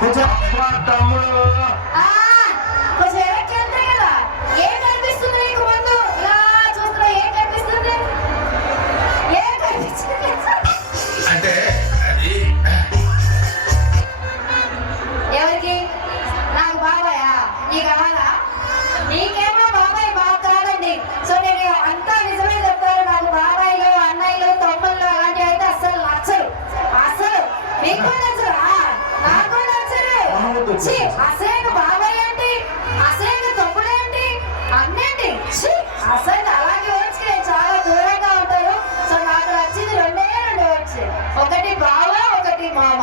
त्याच्या ఛీ, అసహ్యంగా బాబాయ్ ఏంటి? అసహ్యంగా తమ్ముడు ఏంటి? అన్నింటి? ఛీ, అలాంటి words చాలా దూరంగా ఉంటాను సో నాకు నచ్చింది రెండే రెండు వర్డ్స్ ఒకటి బావ ఒకటి మామ.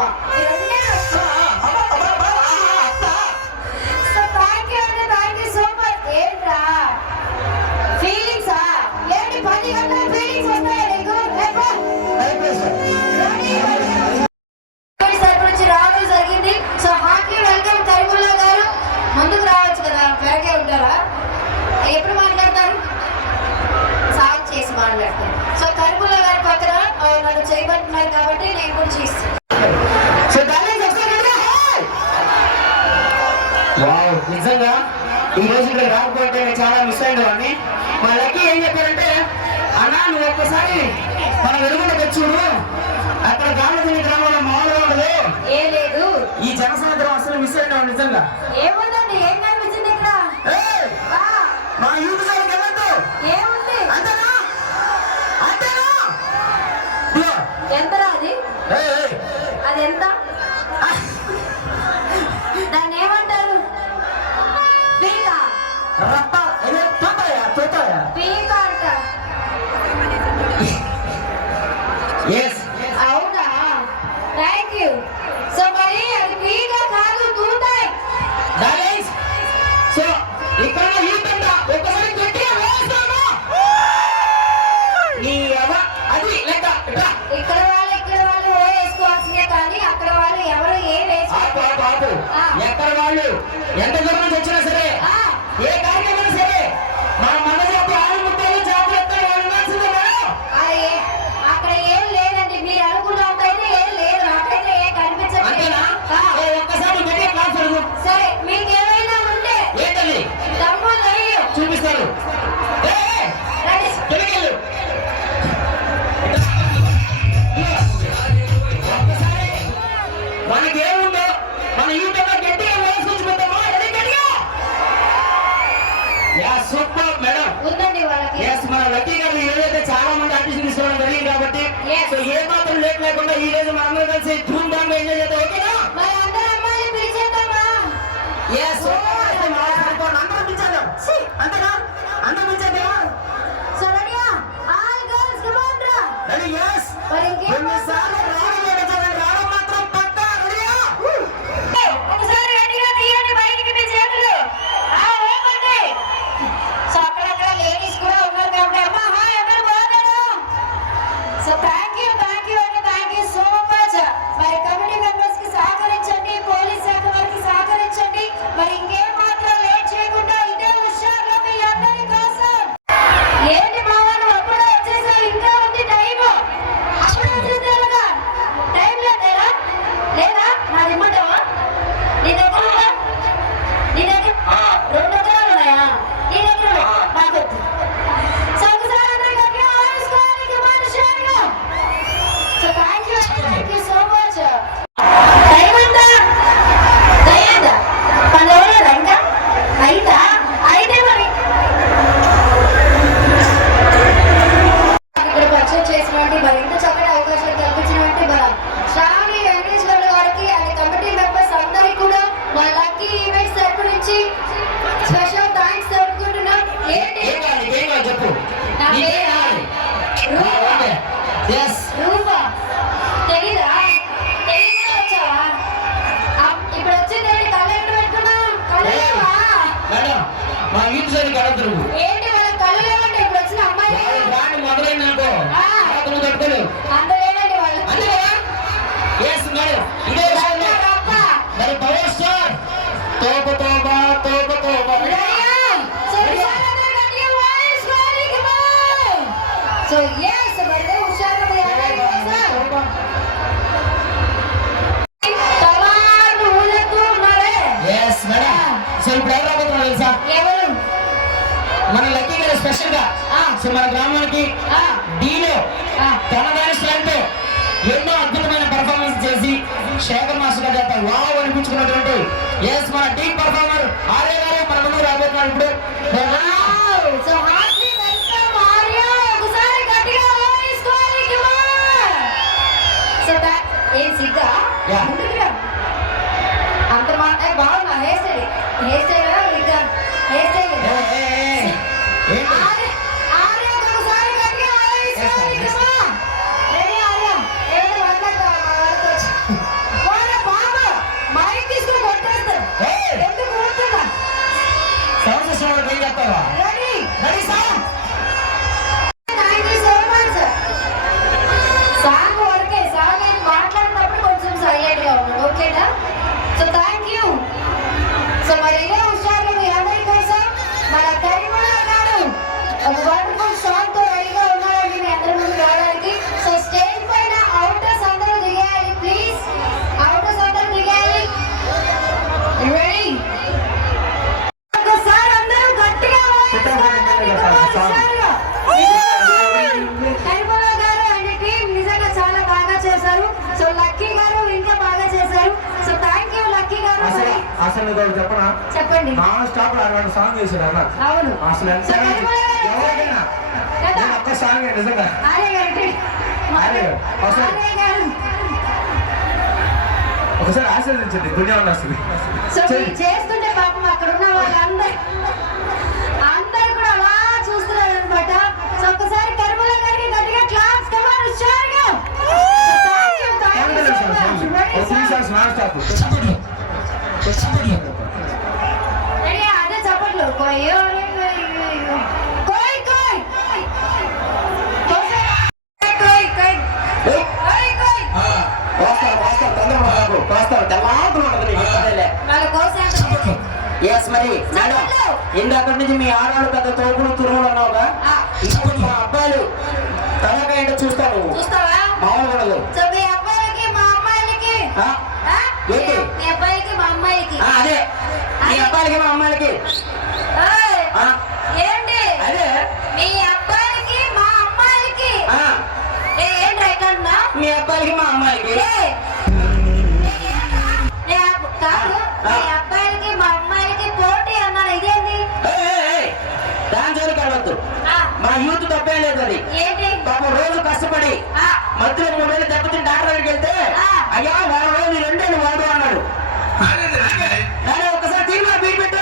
ఈ రోజు ఇక్కడ రాకపోతే చాలా మిస్ అయిందండి మా లక్కీ ఏం చెప్పారంటే అన్నా నువ్వు ఒక్కసారి మన వెలుగులోకి తెచ్చుడు అక్కడ గాంధీ గ్రామంలో మామూలుగా ఉండదు. ఈ జనసాగరం అసలు మిస్ అయినా నిజంగా. మేడం. ఉందండి వాళ్ళకి. ఎస్ మన లక్కీ గారు ఈ రోజు అయితే చాలా మంది ఆర్టిస్ట్ తీసుకోవడం జరిగింది కాబట్టి సో ఏ మాత్రం లేట్ లేకుండా ఈ రోజు మనందరం కలిసి ధూమ్ ధామ్ ఎంజాయ్ చేద్దాం ఓకేనా? మరి అందరూ అమ్మాయిని పిలిచేద్దామా? ఎస్ మన గ్రామానికి డీలో తనదాని స్ట్రెంత్ ఎన్నో అద్భుతమైన పర్ఫార్మెన్స్ చేసి శేఖర్ మాస్టర్ గారు చేత వావ్ అనిపించుకున్నటువంటి ఎస్ మన టీమ్ పర్ఫార్మర్ ఆర్య గారు మన ముందు రాబోతున్నాడు ఇప్పుడు. చెప్పనా? చెప్పండి. నాన్ స్టాప్ అరగంట సాంగ్ చేశాడు అన్న. అవును. అసలు ఎంత ఎవరికైనా? నేను ఒక్క సాంగ్ నిజంగా. ఒకసారి. ఆశీర్వదించండి పుణ్యం వస్తుంది చేస్తుంటే పాపం అక్కడ ఉన్న వాళ్ళందరూ అందరూ కూడా అలా చూస్తున్నారు అనమాట సో ఒకసారి కర్మల గారికి గట్టిగా క్లాస్ కమాన్ హుషారుగా మేడం చెప్పండి. ఇందాక నుంచి మీ ఆడవాళ్ళు పెద్ద తోపులు తురుములు అన్నావుగా? ఇప్పుడు మా అబ్బాయిలు తలక ఏంటో చూస్తాను చూస్తావా? మామూలు ఉండదు. సో మీ అబ్బాయిలకి మా? ఆ? ఏంటి? మీ అబ్బాయికి మా అమ్మాయికి ఆ, అదే. మీ అబ్బాయిలకి మా అమ్మాయిలకి. ఏంటి? అదే. మీ అబ్బాయిలకి మా అమ్మాయిలకి? ఏంటి అబ్బాయిలకి అమ్మాయిలకి. కాదు మన యూత్ తప్పేం లేదు అది. ఏంటి? పాపం రోజు కష్టపడి ఆ, మధ్యలో మూడు వేలు దెబ్బతిని డాక్టర్ దగ్గరికి వెళ్తే ఆ. అయ్యా వారం రోజులు రెండే వాడు అన్నాడు. కానీ ఒక్కసారి తీర్మానం బీట్ పెట్టు.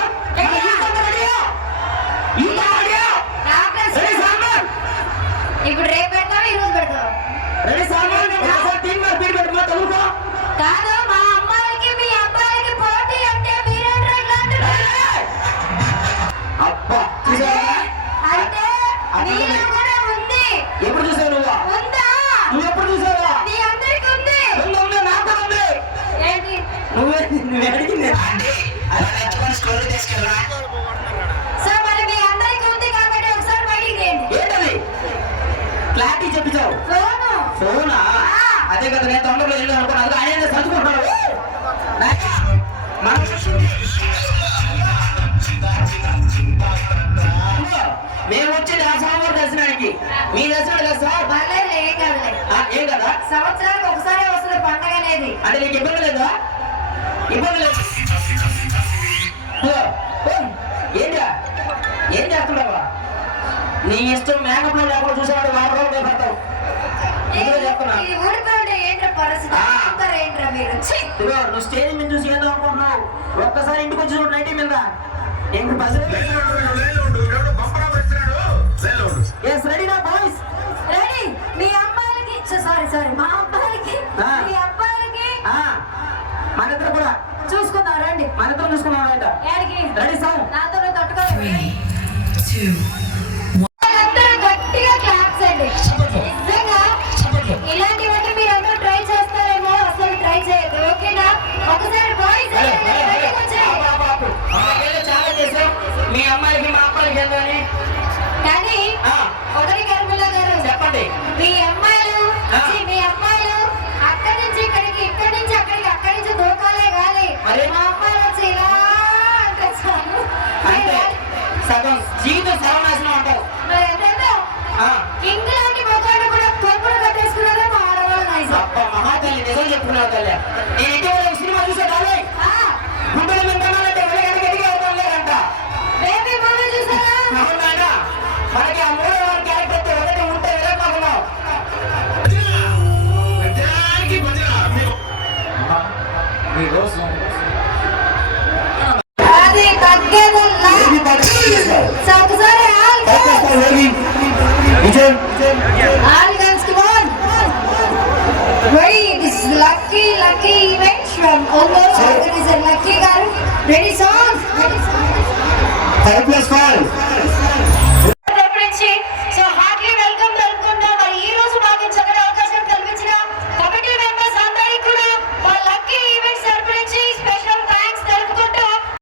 క్లారిటీ చెప్పించావు. ఫోను? అదే కదా నేను తొందరలో వెళ్ళి అనుకున్నాను ఆయన చదువుకుంటున్నాడు మన- మేము వచ్చేది ఆ సోమవారం దర్శనానికి మీ దర్శనం కదా సార్? పర్లేదు ఏం కాదులే. ఆ, ఏం కదా? సంవత్సరానికి ఒకసారి వస్తుంది పండగ అనేది. అంటే నీకు ఇబ్బంది లేదా? ఇబ్బంది లేదు. ఏంటా ఏం చేస్తున్నావా? నీ ఇష్టం మేకప్లో లేకుండా చూసాడు వారం నువ్వు స్టేజ్ మీద చూసి ఏందో అనుకుంటున్నావు. ఒక్కసారి ఇంటికి వచ్చి చూడు నైటీ మీద. ఇంక ఎస్ రెడీ నా బాయ్స్ రెడీ. మీ అమ్మాయిలకి సారీ సారీ. మా అబ్బాయిలకి ఆ. మీ అబ్బాయిలకి. మన ఇద్దరు కూడా. చూసుకుందాం రండి. మన ఇద్దరు యాడికి? రెడీ సాంగ్ నాతో తట్టుకోలేదు Great, this is lucky, lucky event from Omo organizer Lucky Garu. Ready song? Ready song? Third place call.